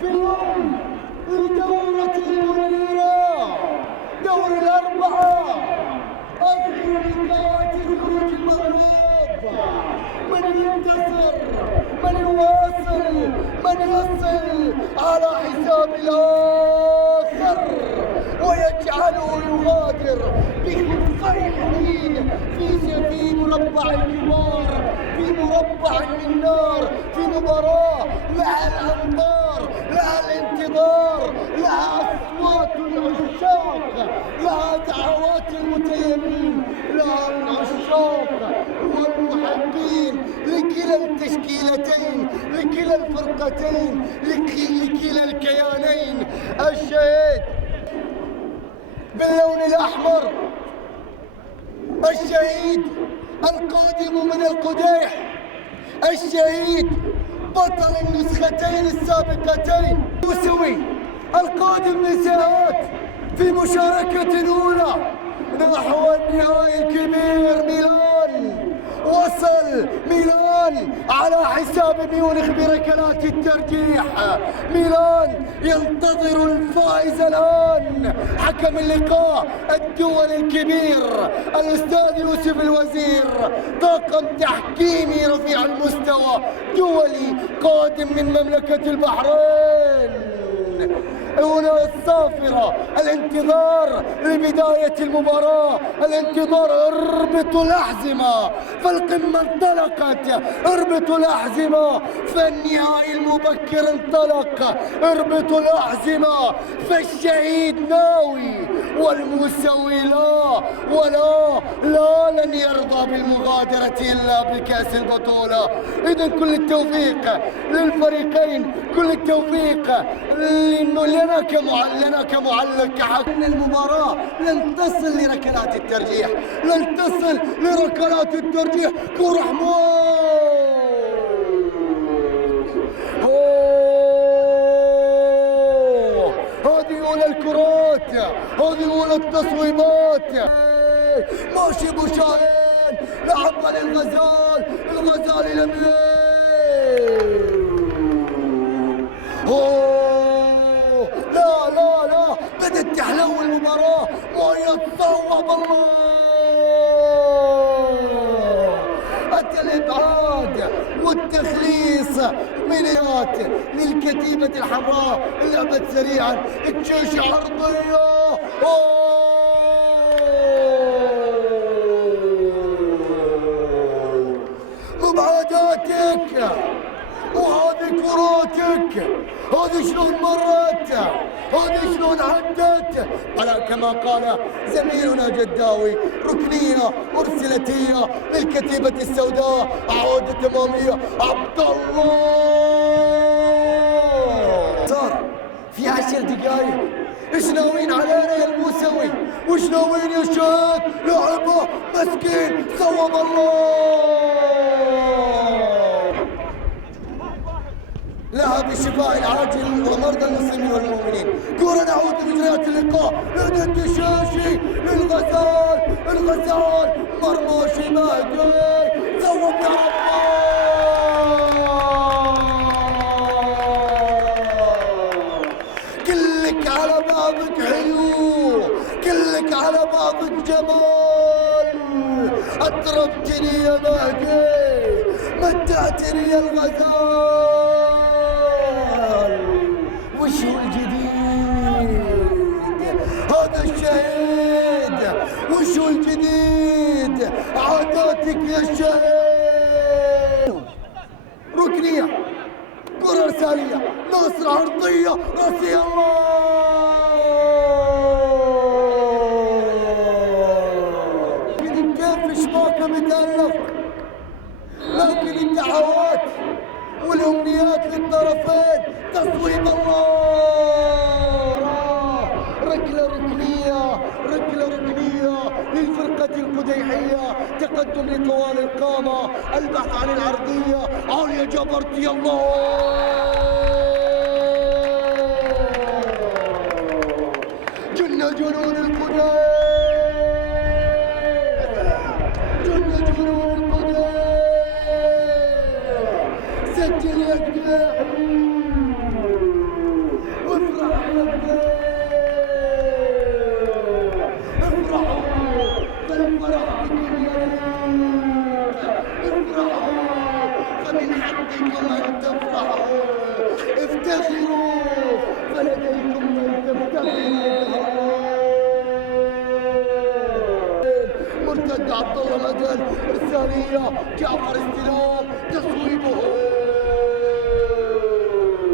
في يوم الدورة المنيرة، دور الأربعة، آخر لقاءات الخروج المغلوب. من ينتصر؟ من يواصل؟ من يصل على حساب الآخر ويجعله يغادر بخفي حنين في مربع الكبار، في مربع من نار، في مباراة لها الأنظار، لها الانتظار، لها أصوات العشاق، لها دعوات المتيمين، لها العشاق والمحبين لكلا التشكيلتين، لكلا الفرقتين، لكلا الكيانين. الشهيد باللون الأحمر، الشهيد القادم من القديح، الشهيد بطل النسختين السابقتين، موسوي القادم من سنوات في مشاركة أولى نحو النهائي الكبير. ميلان وصل، ميلان على حساب ميونخ بركلات الترجيح. ميلان ينتظر الفائز الآن، حكم اللقاء الدولي الكبير الأستاذ يوسف الوزير، طاقم تحكيمي رفيع المستوى دولي قادم من مملكة البحرين. هنا الصافرة، الانتظار لبداية المباراة، الانتظار. اربطوا الأحزمة، فالقمة انطلقت، اربطوا الأحزمة، فالنهائي المبكر انطلق، اربطوا الأحزمة، فالشهيد ناوي والموسوي لا، لا لن يرضى بالمغادرة إلا بكأس البطولة. إذن كل التوفيق للفريقين، كل التوفيق لنا كمعلق كحكم. المباراة لن تصل لركلات الترجيح، لن تصل لركلات الترجيح. كرة هذه أولى الكرات، هذه أولى التصويبات. ماشي بوشاين، لعبها للغزال، الغزال إلى لا بدت تحلو المباراة وهي تصوب. الله الإبعاد والتخليص مليات للكتيبة الحمراء. لعبت سريعا، تشوش عرضية. مبعداتك وهذه كراتك، هذه شلون مرت، هذه شلون عدت. كما قال زميلنا جداوي، ركنية أرسلتية للكتيبة السوداء، عودة أمامية. عبد الله صار في 10 دقائق. ايش ناويين علينا يا الموسوي؟ وايش ناويين يا شهيد؟ لعبه مسكين، صوب الله لها بالشفاء العاجل ومرضى المسلمين والمؤمنين. كرة نعود لمجريات اللقاء، لدى الدشاشي للغزال، الغزال مرموشي مهدي، صوب يا كلك على بعضك حلو، كلك على بعضك جمال. أطربتني يا مهدي، متعتني يا الغزال. وش هو الجديد؟ هذا الشهيد. وش هو الجديد؟ عاداتك يا شهيد. ركنية، كرة رسالية، ناصر عرضية، راسية. الله كيف شباكه متألق، لكن الدعوات والأمنيات للطرفين. تصويب الله، ركلة ركنية للفرقة القديحية. تقدم لطوال القامة، البحث عن العرضية. عليا جبرتي. الله جن جنون القديح، جن جنون القديح. سجل يا قديح. سيروا فلديكم من تبتغي مرتد عبد الله مدن رسالية جعفر استلام تصويبه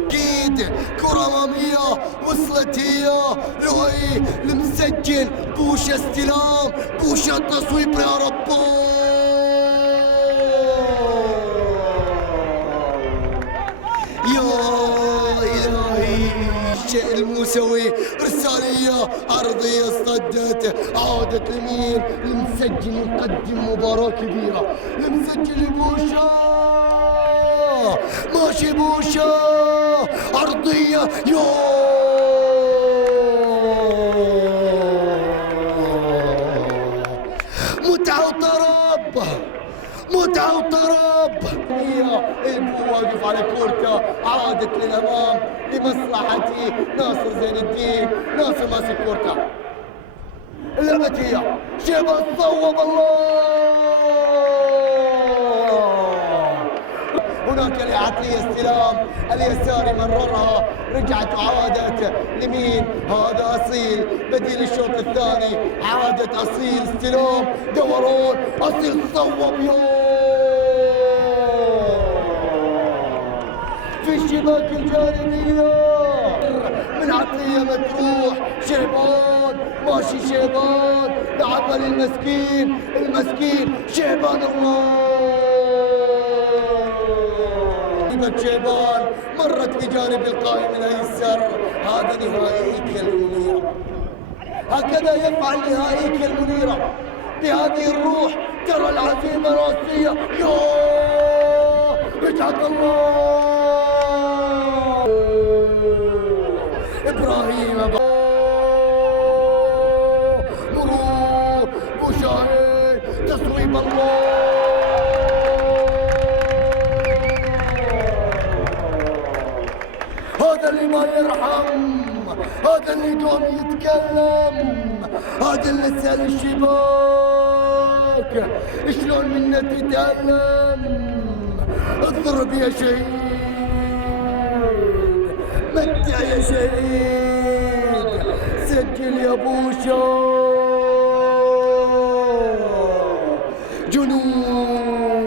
اكيد كرة امامية وصلت هي لؤي المسجل بوشة استلام بوشة تصويب يا رب يا إلهي الشيء الموسوي رسالية عرضية صدت عادت لمين المسجل يقدم مباراة كبيرة المسجل بوشة ماشي بوشة عرضية متعة وطرب متعة وطرب هي البو واقف على كورته عادت للأمام لمصلحة ناصر زين الدين ناصر ماسك كورته لعبت هي شبه صوب الله هناك لعطية استلام اليساري مررها رجعت وعادت لمين هذا أصيل بديل الشوط الثاني عادت أصيل استلام دورون أصيل صوب في الشباك الجانبية من عطية متروح شعبان ماشي شعبان لعبها للمسكين المسكين شعبان الله شعبان مرت بجانب القائم الايسر هذا نهائيك المنيرة هكذا يفعل نهائيك المنيرة بهذه الروح ترى العزيمة راسية يا رجعت الله ابراهيم مرور بوشاهي تصويب الله هذا اللي ما يرحم هذا اللي قام يتكلم هذا اللي سال الشباك شلون منا تتألم اضرب يا شهيد متع يا شهيد سجل يا بوشا جنون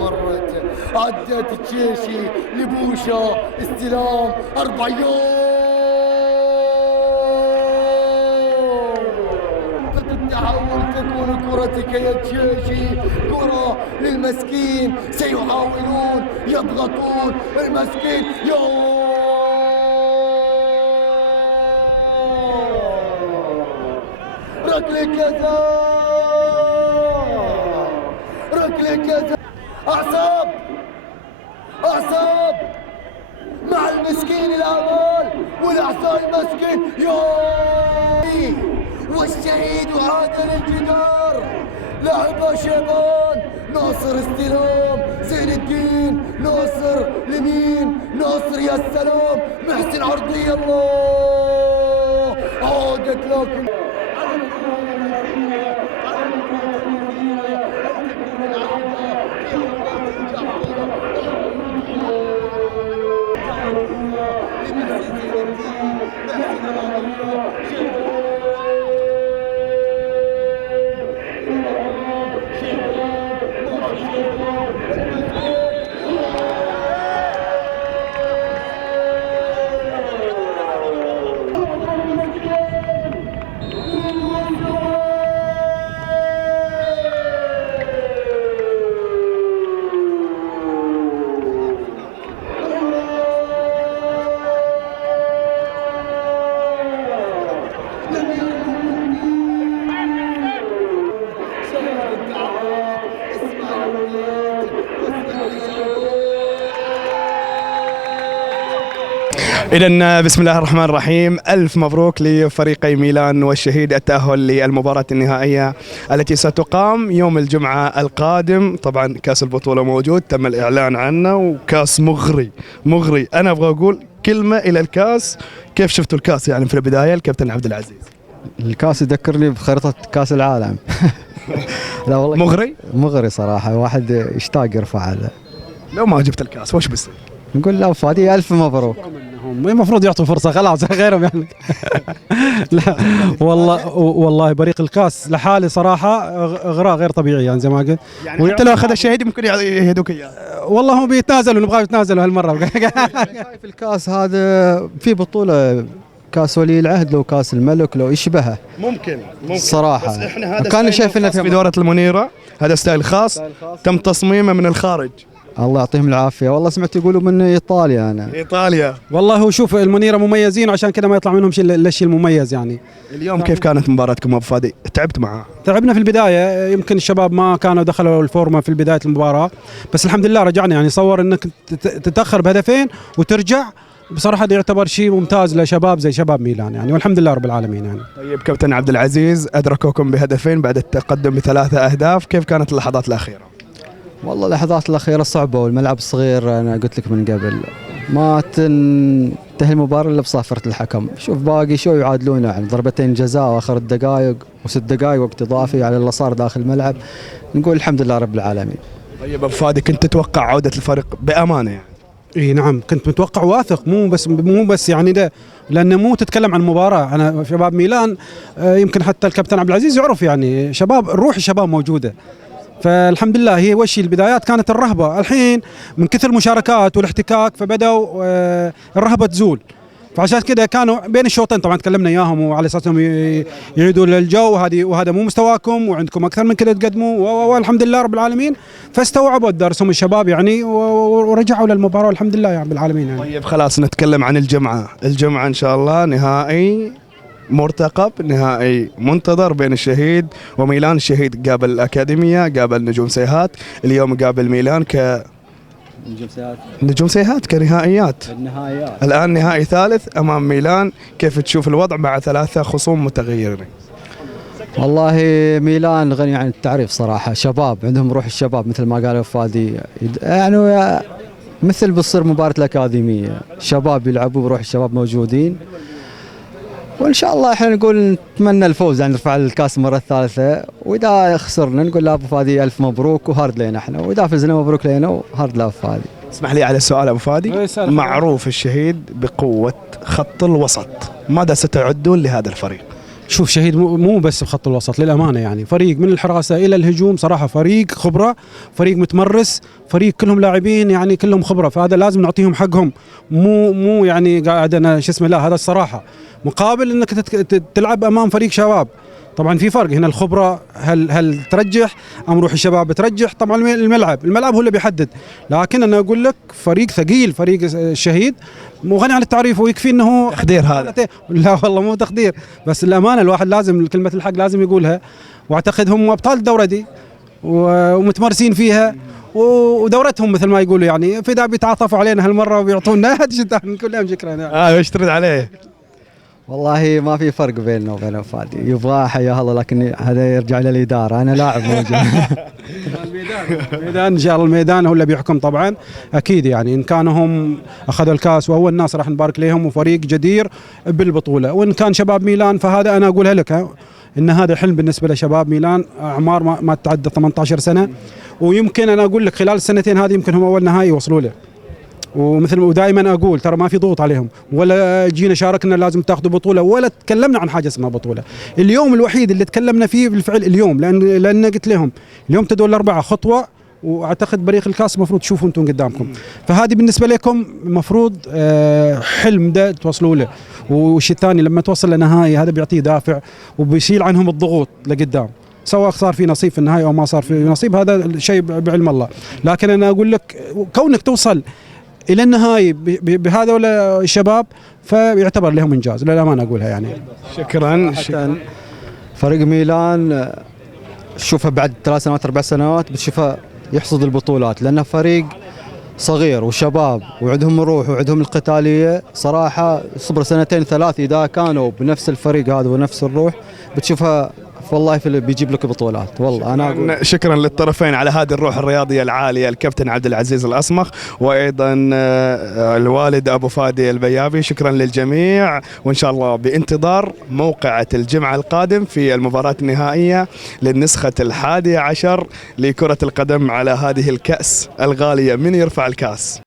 مرت عدت تشيشي لبوشا استلام 4 يوم التحول تكون كرتك يا تشيشي كرة للمسكين سيحاولون يضغطون المسكين ركلة جزاء ركلة جزاء أعصاب مع المسكين الأمال والأعصاب المسكين والشهيد عاد للجدار لعبة شيبان ناصر استلام زين الدين ناصر لمين ناصر يا سلام محسن عرضية الله عادت لكن إذن بسم الله الرحمن الرحيم، ألف مبروك لفريقي ميلان والشهيد التأهل للمباراة النهائية التي ستقام يوم الجمعة القادم. طبعا كاس البطولة موجود، تم الإعلان عنه، وكاس مغري. أنا أبغى أقول كلمة إلى الكاس. كيف شفتوا الكاس يعني في البداية الكابتن عبد العزيز؟ الكاس يذكرني بخريطة كاس العالم. لا والله مغري صراحة، واحد يشتاق يرفع هذا. لو ما جبت الكاس وش بيصير؟ نقول له فادي الف مبروك. هم المفروض يعطوا فرصه خلاص غيرهم يعني. لا والله بريق الكاس لحالي صراحه اغراء غير طبيعي يعني زي ما قلت. يعني حتى لو اخذ الشهيد ممكن يهدوك اياه. والله هم بيتنازلوا، نبغى يتنازلوا هالمره. شايف الكاس هذا في بطوله كاس ولي العهد، لو كاس الملك لو يشبهه ممكن صراحه. بس احنا هذا كان شايف انه في دوره المنيره، هذا ستايل خاص تم تصميمه من الخارج. الله يعطيهم العافيه. والله سمعت يقولوا من ايطاليا انا. ايطاليا. والله هو شوف المنيره مميزين عشان كذا ما يطلع منهم شيء الا الشيء المميز يعني. اليوم كيف كانت مباراتكم ابو فادي؟ تعبت معاه؟ تعبنا في البدايه، يمكن الشباب ما كانوا دخلوا الفورمه في بدايه المباراه، بس الحمد لله رجعنا. يعني صور انك تتاخر بهدفين وترجع، بصراحه ده يعتبر شيء ممتاز لشباب زي شباب ميلان يعني، والحمد لله رب العالمين يعني. طيب كابتن عبد العزيز، ادركوكم بهدفين بعد التقدم ب3 أهداف، كيف كانت اللحظات الاخيره؟ والله اللحظات الاخيره صعبه، والملعب صغير. انا قلت لك من قبل ما تنتهي المباراه الا بصافره الحكم. شوف باقي شو يعادلونه يعني ضربتين جزاء واخر الدقائق و6 دقائق وقت اضافي على اللي صار داخل الملعب. نقول الحمد لله رب العالمين. طيب ابو فادي، كنت تتوقع عوده الفريق بامانه يعني؟ اي نعم، كنت متوقع واثق، مو بس يعني ده، لانه مو تتكلم عن مباراه. انا شباب ميلان يمكن حتى الكابتن عبد العزيز يعرف يعني، شباب روح الشباب موجوده. فالحمد لله هي وشي البدايات كانت الرهبه، الحين من كثر المشاركات والاحتكاك فبداوا الرهبه تزول. فعشان كده كانوا بين الشوطين طبعا تكلمنا اياهم، وعلى اساس انهم يعيدوا للجو وهذا مو مستواكم وعندكم اكثر من كده تقدموا، والحمد لله رب العالمين. فاستوعبوا درسهم الشباب يعني، ورجعوا للمباراه والحمد لله يا رب العالمين يعني. طيب خلاص نتكلم عن الجمعه ان شاء الله، نهائي مرتقب، نهائي منتظر بين الشهيد وميلان. الشهيد قابل الأكاديمية، قابل نجوم سيهات، اليوم قابل ميلان نجوم سيهات كنهائيات. النهائيات الآن نهائي ثالث أمام ميلان، كيف تشوف الوضع مع 3 خصوم متغيرين؟ والله ميلان غني عن التعريف صراحه، شباب عندهم روح الشباب مثل ما قال فادي يعني، مثل بتصير مباراه الأكاديمية، شباب يلعبوا بروح الشباب موجودين. وان شاء الله احنا نقول نتمنى الفوز يعني، نرفع الكاس المره الثالثه، واذا خسرنا نقول لابو فادي الف مبروك وهارد لنا احنا، واذا فزنا مبروك لنا وهارد لابو فادي. اسمح لي على السؤال ابو فادي، معروف الشهيد بقوه خط الوسط، ماذا ستعدون لهذا الفريق؟ شوف شهيد مو بس بخط الوسط للامانه يعني، فريق من الحراسه الى الهجوم صراحه، فريق خبره، فريق متمرس، فريق كلهم لاعبين يعني كلهم خبره، فهذا لازم نعطيهم حقهم. مو يعني قاعد انا شو اسمه، لا هذا الصراحه مقابل انك تلعب امام فريق شباب. طبعا في فرق هنا، الخبره هل ترجح ام روح الشباب ترجح؟ طبعا الملعب هو اللي بيحدد، لكن انا اقول لك فريق ثقيل، فريق الشهيد مو غني عن التعريف، ويكفي انه تقدير هذا. لا والله مو تقدير، بس الامانه الواحد لازم كلمه الحق لازم يقولها، واعتقد هم ابطال الدوره دي ومتمرسين فيها، ودورتهم مثل ما يقولوا يعني، فاذا بيتعاطفوا علينا هالمره وبيعطونا نقول لهم شكرا. ايش ترد عليه؟ والله ما في فرق بيننا وبين فادي، يبغاه حياه الله، لكن هذا يرجع للاداره، انا لاعب موجود. الميدان ان شاء الله، الميدان هو اللي بيحكم طبعا اكيد يعني. ان كانوا هم اخذوا الكاس واول ناس راح نبارك لهم، وفريق جدير بالبطوله، وان كان شباب ميلان فهذا انا اقولها لك ان هذا حلم بالنسبه لشباب ميلان، اعمار ما تتعدى 18 سنه، ويمكن انا اقول لك خلال السنتين هذه يمكن هم اول نهائي يوصلوا له. ودائما اقول ترى ما في ضغوط عليهم، ولا جينا شاركنا لازم تاخذوا بطوله، ولا تكلمنا عن حاجه اسمها بطوله. اليوم الوحيد اللي تكلمنا فيه بالفعل اليوم، لان قلت لهم اليوم تدور الاربعه خطوه، واعتقد بريق الكاس المفروض تشوفوا انتم قدامكم، فهذه بالنسبه لكم المفروض حلم ده توصلوا له. والشيء الثاني لما توصل لنهائي هذا بيعطيه دافع وبيشيل عنهم الضغوط لقدام، سواء صار في نصيب في النهايه او ما صار في نصيب، هذا الشيء بعلم الله. لكن انا اقول لك كونك توصل الى النهائي بهذا ولا الشباب فيعتبر لهم انجاز للامانه اقولها يعني. شكرا. فريق ميلان تشوفه بعد 3 سنوات 4 سنوات بتشوفه يحصد البطولات، لانه فريق صغير وشباب وعندهم روح وعندهم القتاليه صراحه. صبر 2 3 اذا كانوا بنفس الفريق هذا ونفس الروح بتشوفها والله بيجيب لك بطولات. والله انا أقول شكرا للطرفين على هذه الروح الرياضيه العاليه، الكابتن عبد العزيز الأصمخ وايضا الوالد ابو فادي البيابي. شكرا للجميع، وان شاء الله بانتظار موقعة الجمعة القادم في المباراة النهائية للنسخة 11 لكرة القدم على هذه الكأس الغالية. من يرفع الكأس؟